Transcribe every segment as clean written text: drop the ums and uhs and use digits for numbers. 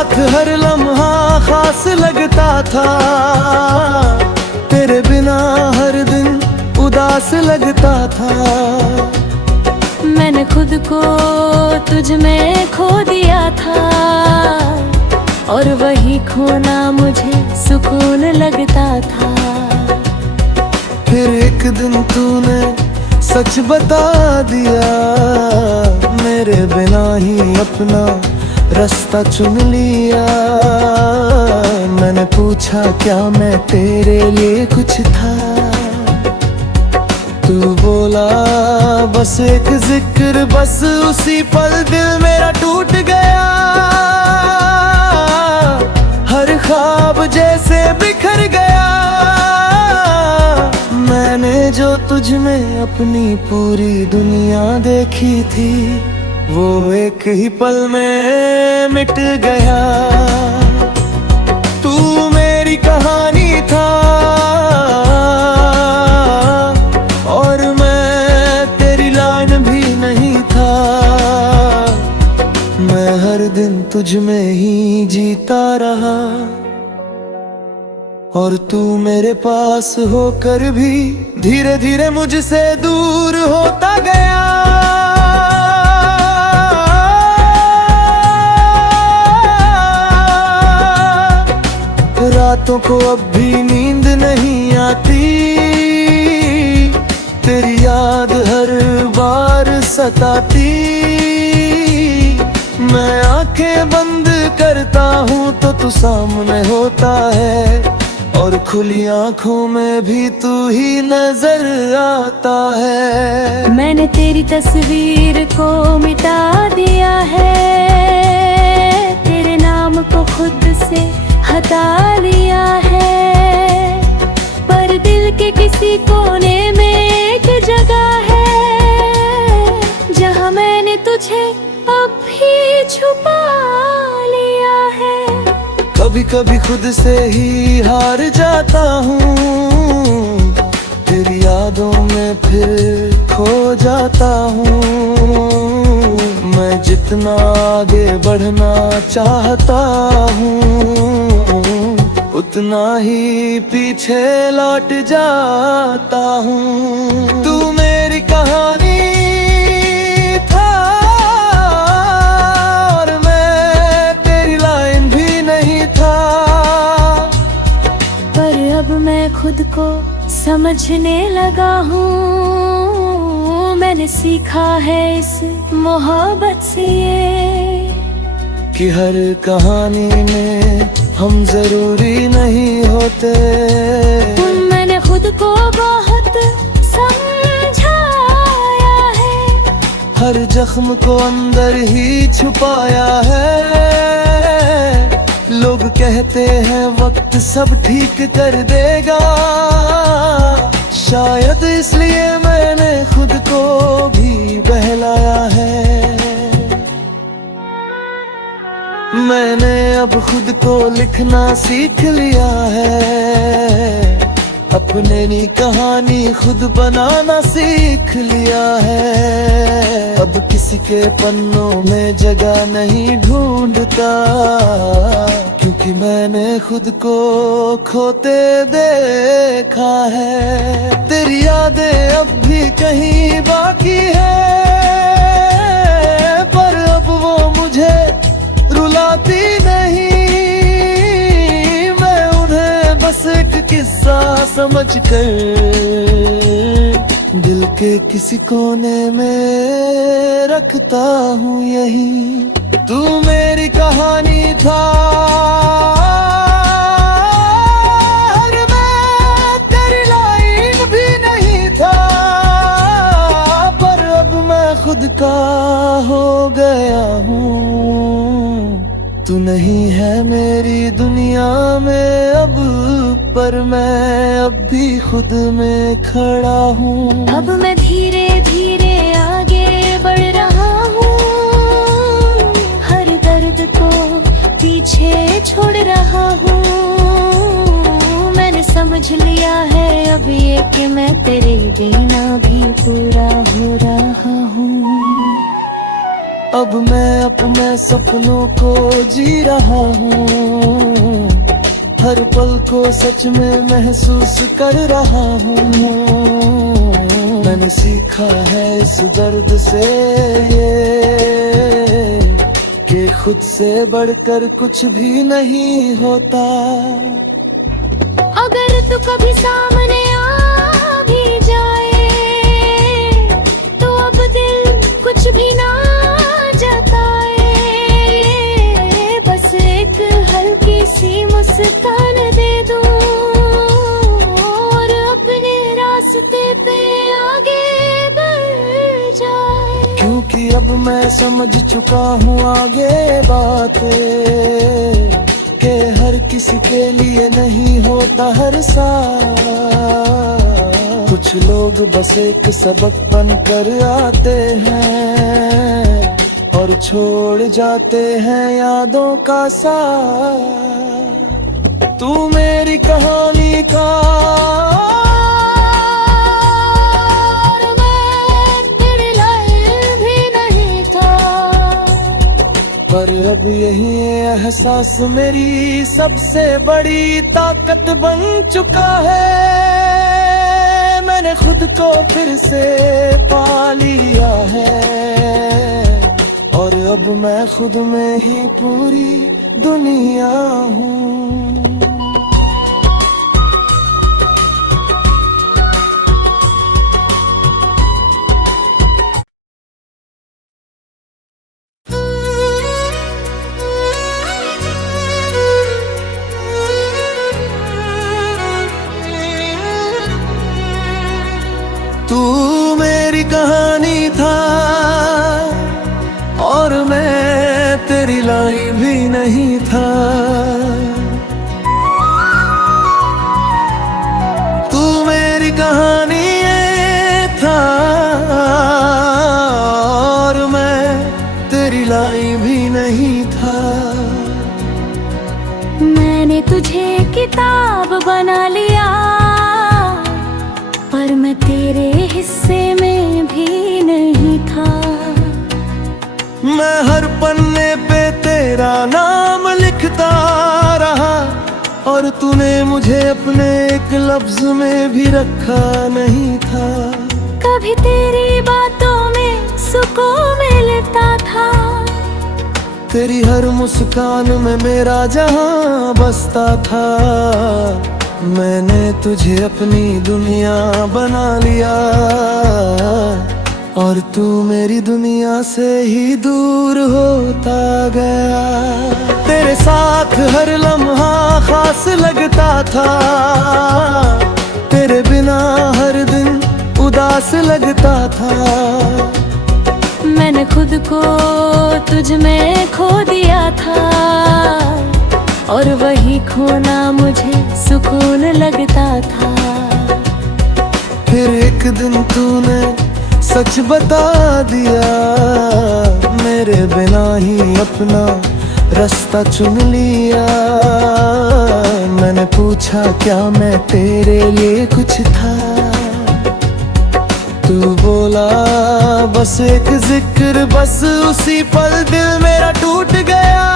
साथ हर लम्हा खास लगता था, तेरे बिना हर दिन उदास लगता था। मैंने खुद को तुझ में खो दिया था, और वही खोना मुझे सुकून लगता था। फिर एक दिन तूने सच बता दिया, मेरे बिना ही अपना रास्ता चुन लिया। मैंने पूछा क्या मैं तेरे लिए कुछ था, तू बोला बस एक जिक्र, बस उसी पल दिल मेरा टूट गया। हर ख्वाब जैसे बिखर गया, मैंने जो तुझ में अपनी पूरी दुनिया देखी थी, वो एक ही पल में मिट गया। तू मेरी कहानी था और मैं तेरी लाइन भी नहीं था। मैं हर दिन तुझ में ही जीता रहा, और तू मेरे पास होकर भी धीरे धीरे मुझसे दूर होता गया। रातों को अब भी नींद नहीं आती, तेरी याद हर बार सताती। मैं आंखें बंद करता हूँ तो तू सामने होता है, और खुली आंखों में भी तू ही नजर आता है। मैंने तेरी तस्वीर को मिटा दिया है, तेरे नाम को खुद से हटा लिया है। पर दिल के किसी कोने में एक जगह है, जहाँ मैंने तुझे अब भी छुपा लिया है। कभी कभी खुद से ही हार जाता हूँ, तेरी यादों में फिर खो जाता हूँ। मैं जितना आगे बढ़ना चाहता हूँ, उतना ही पीछे लौट जाता हूँ। तू मेरी कहानी था और मैं तेरी लाइन भी नहीं था। पर अब मैं खुद को समझने लगा हूँ, मैंने सीखा है इस मोहब्बत से ये, कि हर कहानी में हम जरूरी नहीं होते। मैंने खुद को बहुत समझाया है, हर जख्म को अंदर ही छुपाया है। लोग कहते हैं वक्त सब ठीक कर देगा, शायद इसलिए मैंने खुद को भी बहलाया है। मैंने अब खुद को लिखना सीख लिया है, अपने कहानी खुद बनाना सीख लिया है। अब किसी के पन्नों में जगह नहीं ढूंढता, क्योंकि मैंने खुद को खोते देखा है। तेरी यादें अब भी कहीं बाकी है, पर अब वो मुझे रुलाती नहीं। मैं उन्हें बस एक किस्सा समझ कर दिल के किसी कोने में रखता हूँ यही। तू मेरी कहानी था और मैं तेरी लाइन भी नहीं था, पर अब मैं खुद का हो गया हूँ। तू नहीं है मेरी दुनिया में अब, पर मैं अब भी खुद में खड़ा हूँ। अब मैं धीरे धीरे आगे बढ़ रहा हूँ, हर दर्द को पीछे छोड़ रहा हूँ। मैंने समझ लिया है अब ये कि मैं तेरे बिना भी पूरा हो रहा हूँ। अब मैं अपने सपनों को जी रहा हूँ, हर पल को सच में महसूस कर रहा हूँ। मैंने सीखा है इस दर्द से ये कि खुद से बढ़कर कुछ भी नहीं होता। अगर तू कभी सामने आ भी जाए तो अब दिल कुछ भी ना जताए, बस एक हल्की सी मुस्कान दे दूं और अपने रास्ते पे आगे बढ़ जाए। क्योंकि अब मैं समझ चुका हूँ आगे बातें कि हर किसी के लिए नहीं होता हर साल। कुछ लोग बस एक सबक बन कर आते हैं और छोड़ जाते हैं यादों का साथ। तू मेरी कहानी का पर अब यही एहसास मेरी सबसे बड़ी ताकत बन चुका है। मैंने खुद को फिर से पा लिया है और अब मैं खुद में ही पूरी दुनिया हूँ। तू मेरी कहानी था और मैं तेरी लाई भी नहीं था। तू मेरी कहानी ये था और मैं तेरी लाई भी नहीं था। मैंने तुझे किताब बना लिया पर मैं तेरे हिस्से में भी नहीं था। मैं हर पन्ने पे तेरा नाम लिखता रहा और तूने मुझे अपने एक लफ्ज में भी रखा नहीं था। कभी तेरी बातों में सुकून मिलता था, तेरी हर मुस्कान में मेरा जहां बसता था। मैंने तुझे अपनी दुनिया बना लिया और तू मेरी दुनिया से ही दूर होता गया। तेरे साथ हर लम्हा खास लगता था, तेरे बिना हर दिन उदास लगता था। मैंने खुद को तुझ में खो दिया था और वही खोना मुझे सुकून लगता था। फिर एक दिन तूने सच बता दिया, मेरे बिना ही अपना रास्ता चुन लिया। मैंने पूछा क्या मैं तेरे लिए कुछ था, तू बोला बस एक जिक्र, बस उसी पल दिल मेरा टूट गया।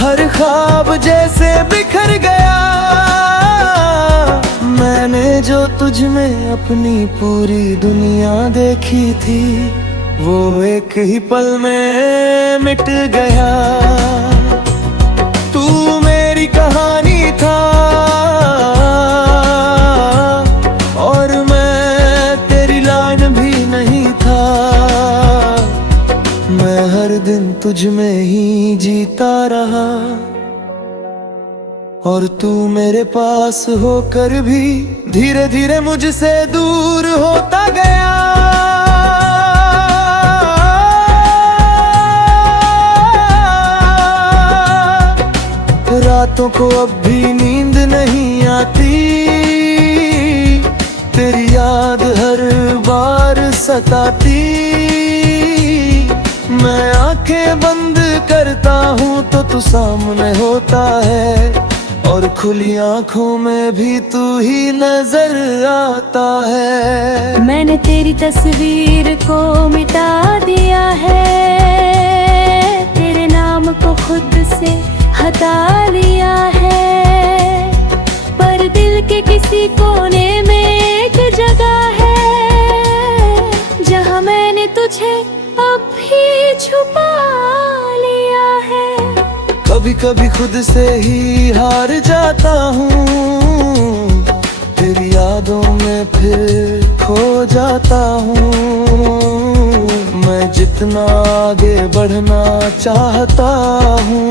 हर ख्वाब जैसे बिखर गया। मैंने जो तुझ में अपनी पूरी दुनिया देखी थी वो एक ही पल में मिट गया। तू मेरी कहानी था और मैं तेरी लाइन भी नहीं था। मैं हर दिन तुझ में ही जीता रहा और तू मेरे पास होकर भी धीरे धीरे मुझसे दूर होता गया। रातों को अब भी नींद नहीं आती, तेरी याद हर बार सताती। मैं आंखें बंद करता हूँ तो तू सामने होता है और खुली आंखों में भी तू ही नजर आता है। मैंने तेरी तस्वीर को मिटा दिया है, तेरे नाम को खुद से हटा लिया है, पर दिल के किसी कोने में एक जगह है जहां मैंने तुझे अब भी छुपा लिया है। कभी कभी खुद से ही हार जाता हूँ, तेरी यादों में फिर खो जाता हूँ। मैं जितना आगे बढ़ना चाहता हूँ,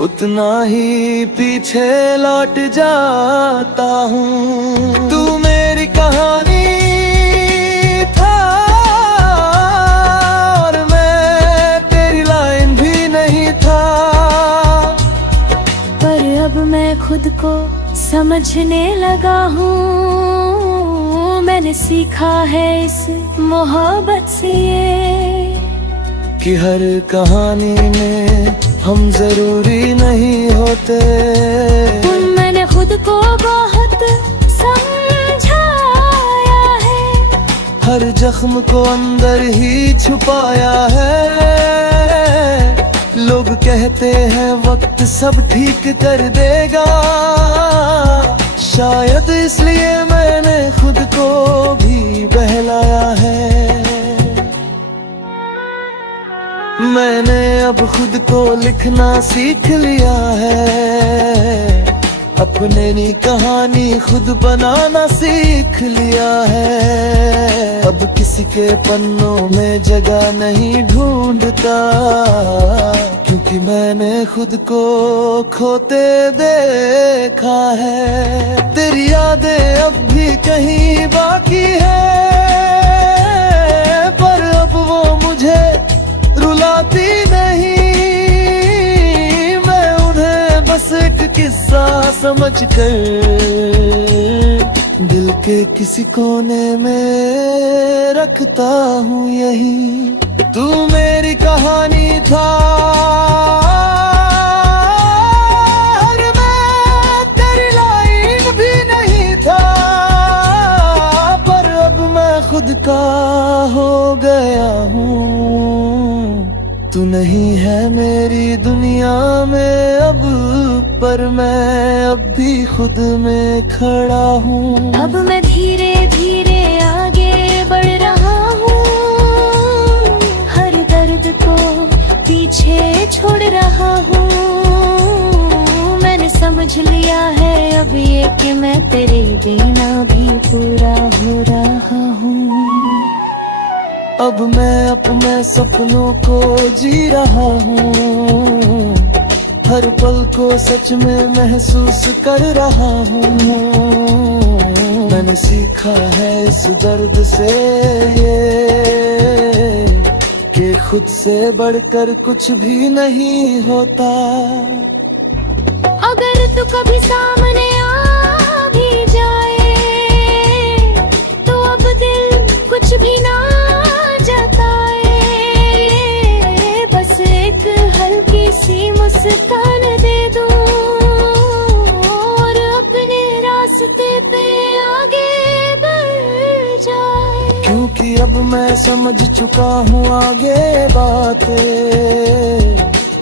उतना ही पीछे लौट जाता हूँ। तू मेरी कहानी था और मैं तेरी लाइन भी नहीं था, पर अब मैं खुद को समझने लगा हूँ। मैंने सीखा है इस मोहब्बत से ये कि हर कहानी में हम जरूरी नहीं होते। मैंने खुद को बहुत समझाया है, हर जख्म को अंदर ही छुपाया है। लोग कहते हैं वक्त सब ठीक कर देगा, शायद इसलिए मैंने खुद को भी बहलाया है। मैंने अब खुद को लिखना सीख लिया है, अपने कहानी खुद बनाना सीख लिया है। अब किसी के पन्नों में जगह नहीं ढूंढता, क्योंकि मैंने खुद को खोते देखा है। तेरी यादें अब भी कहीं बाकी है, पर अब वो मुझे रुलाती नहीं। मैं उन्हें बस एक किस्सा समझ कर दिल के किसी कोने में रखता हूँ यही। तू मेरी कहानी था और मैं तेरी लाइन भी नहीं था, पर अब मैं खुद का हो गया हूँ। तू नहीं है मेरी दुनिया में अब, पर मैं अब भी खुद में खड़ा हूँ। अब मैं धीरे धीरे आगे बढ़ रहा हूँ, हर दर्द को पीछे छोड़ रहा हूँ। मैंने समझ लिया है अब ये कि मैं तेरे बिना भी पूरा हो रहा हूँ। अब मैं अपने सपनों को जी रहा हूँ, हर पल को सच में महसूस कर रहा हूँ। मैंने सीखा है इस दर्द से ये कि खुद से बढ़कर कुछ भी नहीं होता। अगर तू कभी सामने आ भी जाए तो अब दिल कुछ भी ना जताए, बस एक हल्की सी मुस्कान दे दूं और अपने रास्ते पे आगे बढ़ जाए। क्योंकि अब मैं समझ चुका हूँ आगे बातें,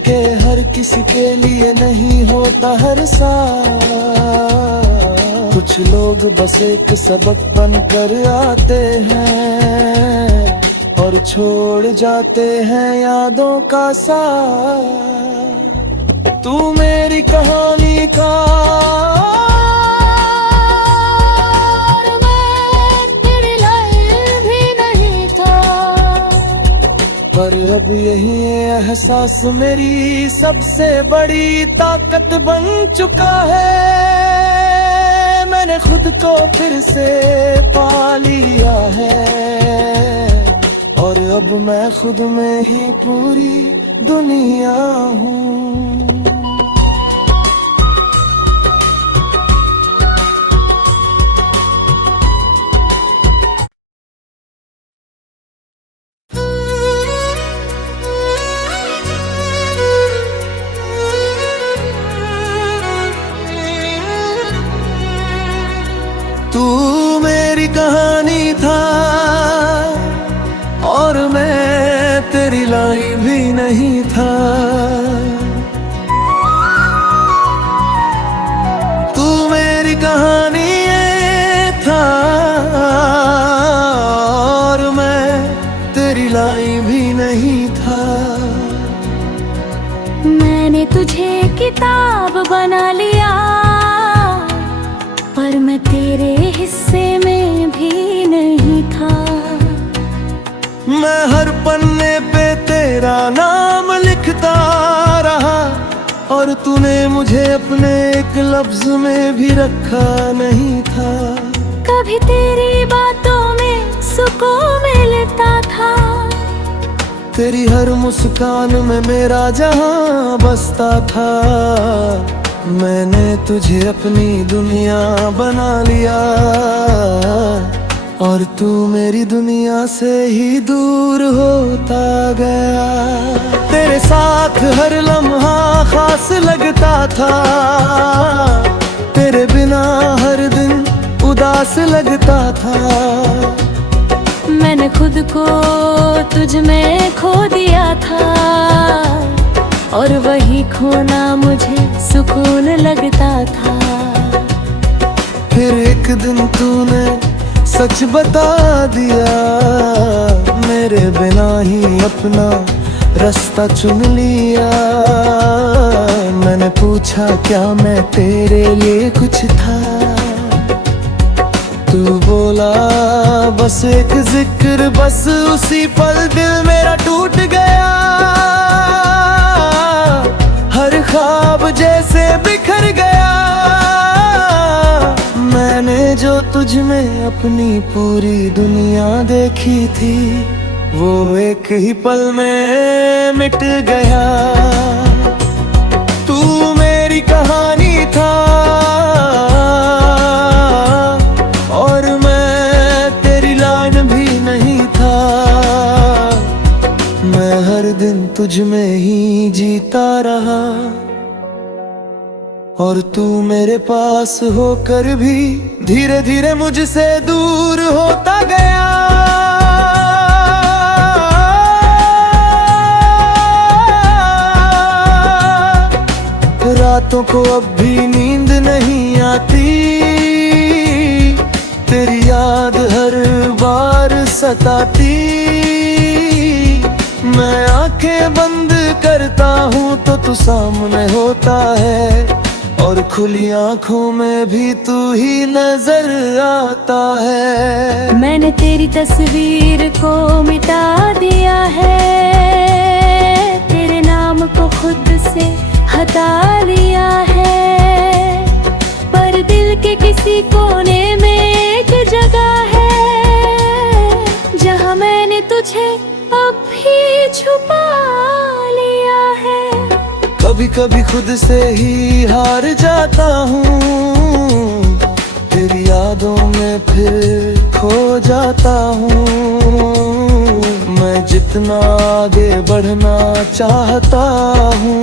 कि हर किसी के लिए नहीं होता हर साल। कुछ लोग बस एक सबक बनकर आते हैं और छोड़ जाते हैं यादों का साथ। तू मेरी कहानी का और मैं तेरे लायक भी नहीं था, पर अब यही एहसास मेरी सबसे बड़ी ताकत बन चुका है। मैंने खुद को फिर से पा लिया है और अब मैं खुद में ही पूरी दुनिया हूँ। नहीं था। तू मेरी कहानी ये था और मैं तेरी लाई भी नहीं था। मैंने तुझे किताब बना लिया, पर मैं तेरे हिस्से में भी नहीं था। मैं हर पन्ने पे तेरा नाम लिखता रहा, और तूने मुझे अपने एक लफ्ज में भी रखा नहीं था। कभी तेरी बातों में सुकून मिलता था, तेरी हर मुस्कान में मेरा जहां बसता था। मैंने तुझे अपनी दुनिया बना लिया, और तू मेरी दुनिया से ही दूर होता गया। तेरे साथ हर लम्हा खास लगता था, तेरे बिना हर दिन उदास लगता था। मैंने खुद को तुझ में खो दिया था, और वही खोना मुझे सुकून लगता था। फिर एक दिन तूने सच बता दिया, मेरे बिना ही अपना रास्ता चुन लिया। मैंने पूछा क्या मैं तेरे लिए कुछ था, तू बोला बस एक जिक्र, बस उसी पल दिल मेरा टूट गया। हर ख्वाब जैसे बिखर गया। मैंने जो तुझ में अपनी पूरी दुनिया देखी थी, वो एक ही पल में मिट गया। तू मेरी कहानी था और मैं तेरी लाइन भी नहीं था। मैं हर दिन तुझ में ही जीता रहा, और तू मेरे पास होकर भी धीरे धीरे मुझसे दूर होता गया। रातों को अब भी नींद नहीं आती, तेरी याद हर बार सताती। मैं आंखें बंद करता हूँ तो तू सामने होता है, और खुली आंखों में भी तू ही नजर आता है। मैंने तेरी तस्वीर को मिटा दिया है, तेरे नाम को खुद से हटा लिया है। पर दिल के किसी कोने में एक जगह है, जहाँ मैंने तुझे अब भी छुपा लिया है। कभी कभी खुद से ही हार जाता हूँ, तेरी यादों में फिर खो जाता हूँ। मैं जितना आगे बढ़ना चाहता हूँ,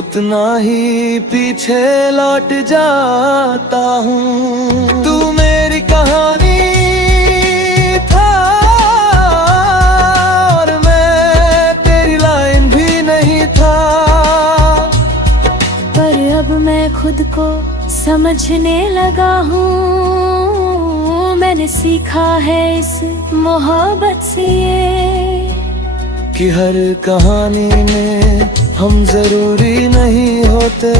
उतना ही पीछे लौट जाता हूँ। तू मेरी कहानी था और मैं तेरी लाइन भी नहीं था। पर अब मैं खुद को समझने लगा हूँ, मैंने सीखा है इस मोहब्बत से ये, कि हर कहानी में हम जरूरी नहीं होते।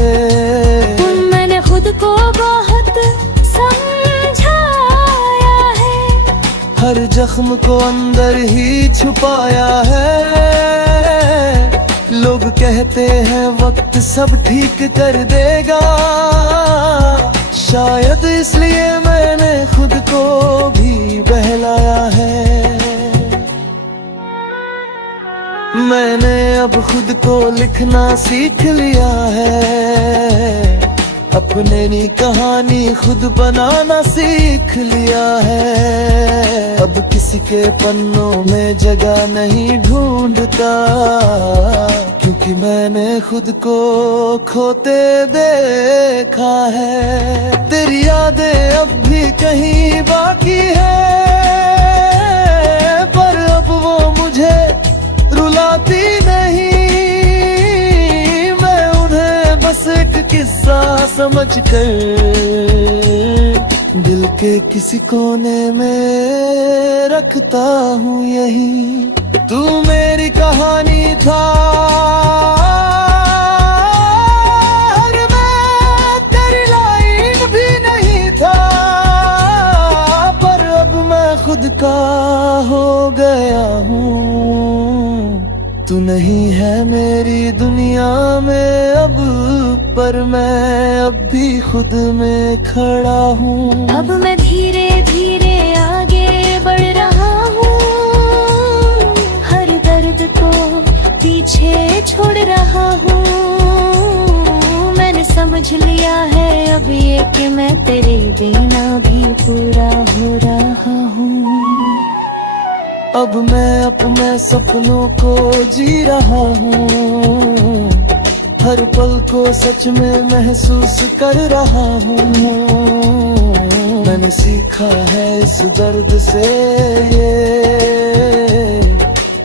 मैंने खुद को बहुत समझाया है, हर जख्म को अंदर ही छुपाया है। लोग कहते हैं वक्त सब ठीक कर देगा, शायद इसलिए मैंने खुद को भी बहलाया है। मैंने अब खुद को लिखना सीख लिया है, अपने कहानी खुद बनाना सीख लिया है। अब किसी के पन्नों में जगह नहीं ढूंढता, क्योंकि मैंने खुद को खोते देखा है। तेरी यादें अब भी कहीं बाकी है, पर अब वो मुझे रुलाती किस्सा समझ कर दिल के किसी कोने में रखता हूँ यही। तू मेरी कहानी था और मैं तेरी लाइन भी नहीं था, पर अब मैं खुद का हो गया हूँ। तू नहीं है मेरी दुनिया में अब, पर मैं अब भी खुद में खड़ा हूँ। अब मैं धीरे धीरे आगे बढ़ रहा हूँ, हर दर्द को पीछे छोड़ रहा हूँ। मैंने समझ लिया है अब ये कि मैं तेरे बिना भी पूरा हो रहा हूँ। अब मैं अपने सपनों को जी रहा हूँ, हर पल को सच में महसूस कर रहा हूँ। मैंने सीखा है इस दर्द से ये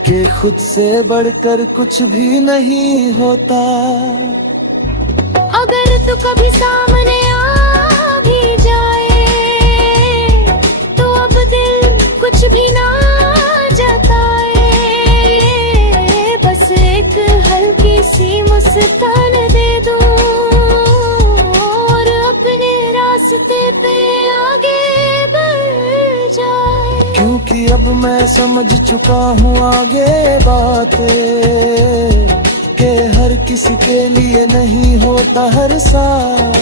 कि खुद से बढ़कर कुछ भी नहीं होता। अगर तू कभी सामने आ भी जाए तो अब दिल कुछ भी ना जताए, बस एक हल्की सी मुस्कान दे दूं और अपने रास्ते पे आगे बढ़ जाए। क्योंकि अब मैं समझ चुका हूँ आगे बातें कि हर किसी के लिए नहीं होता हर साल।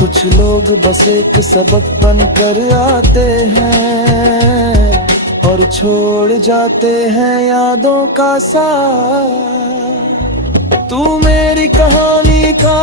कुछ लोग बस एक सबक बनकर आते हैं और छोड़ जाते हैं यादों का साथ। तू मेरी कहानी का